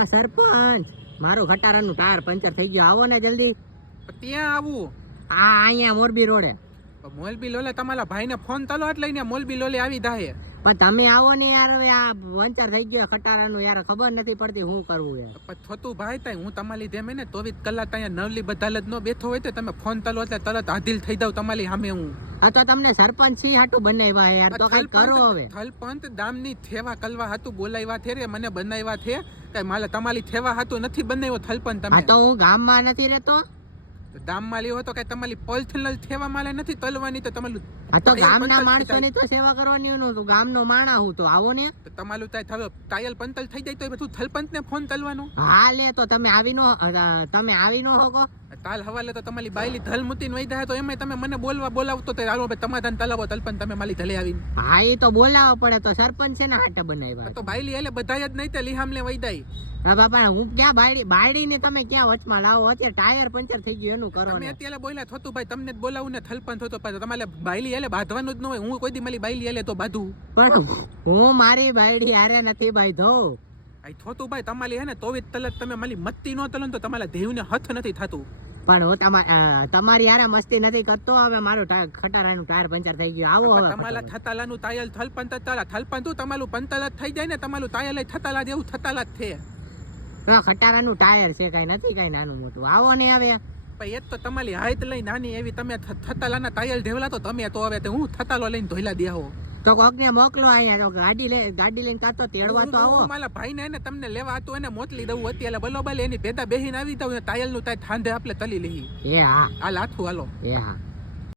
આ સરપંચ મારું ખટારાનું tyre puncture થઈ ગયું, આવો ને જલ્દી. ત્યાં આવું આ અહીંયા મોરબી રોડે. મોલબી લોલે તમારા ભાઈને ફોન તલો એટલે લઈને મોલબી લોલે આવી દાહે. પણ તમે આવો ને યાર, હવે આ પંચર થઈ ગયું ખટારાનું યાર, ખબર નથી પડતી શું કરવું યાર. પણ થતું ભાઈ તાય હું તમારી જેમ ને 24 કલાક ત્યાં નવલી બધાલત નો બેઠો હોય તો તમે ફોન તલો એટલે તરત આધીલ થઈ જાવ તમારી સામે હું. આ તો તમને સરપંચ સી હાટું બનાવ્યા યાર, તો કઈ કરો હવે. થલપંત દામની થેવા કલવા હાતું બોલાવ્યા થે રે, મને બનાવ્યા થે કઈ માલે તમારી થેવા હાતું નથી બનાવ્યો થલપંત તમે. આ તો હું ગામમાં નથી રહેતો. ગામમાં લ્યો તો કઈ તમારી પોલથનલ થેવા માલે નથી તલવાની, તો તમારું આ તો ગામના માણસોની તો સેવા કરવાની નું, ગામનો માણા હું તો આવો ને. તમારું થાય ટાયલ પંતલ થઈ જાય તો બધું થલપંત ને ફોન તલવાનો. હા લે તો તમે આવી નો હોકો. તાલ હવાલે તો તમારી બાયલી ધલ મૂતીને વઈ જાય તો એમાં તમે મને બોલાવતો તો હાલો તમાધાન તલાવો તલપંત તમે માલી ધલે આવીને. હા એ તો બોલાવવા પડે, તો સરપંચ છે ને હાટા બનાવ્યા. તો બાયલી એટલે બધા જ નહીં તે લીહામ લે વઈ જાય. હા બાપા હું ક્યાં બાયડી ને તમે ક્યાં વચમાં લાવો, અત્યારે ટાયર પંચર થઈ ગયું એનું કરો. તમે અત્યારે બોલ્યા થતું ભાઈ, તમને જ બોલાવું ને થલપંત થતો તમારે બાયલી એટલે બાંધવાનું જ ન હોય. હું કોઈ દી મારી બાયલી એટલે તો બાંધું, પણ હું મારી બાયડી હારે નથી બાંધો. આ થોતું ભાઈ તમારી હે ને 24 કલાક તમે મારી મત્તી નો તલો તો તમારા દેવને હથ નથી થતું. પણ હું તમારી યાર મસ્તી નથી કરતો. હવે મારું ખટારાનું ટાયર પંચર થઈ ગયું, આવો હવે. તમારા થતાલાનું તાયલ થલપંત તારા થલપંત તમારું પંતલ જ થઈ જાય ને, તમારું તાયલ થતાલા જેવું થતાલા જ છે. ખટારાનું ટાયર છે, કઈ નથી કઈ નાનું મોટું, આવો ને હવે. એ તો તમારી હાઈટ લઈ નાની એવી તમે થતાલાના તાયલ ઢેવલા તો તમે તો હવે હું થતાલો લઈને ધોઈલા દેવો. તો કોક ને મોકલો અહીંયા, તો ગાડી લઈને કાતો તેડવા તો આવો. મારા ભાઈ ને તમને લેવા હતું એને મોકલી દઉં અત્યારે બલોબલ એની ભેદા બેહીને આવી દઉં તાયલ નું તાય થાંધે આપણે તલી લઈ. એ હા હાલ હાથું હાલો. એ હા.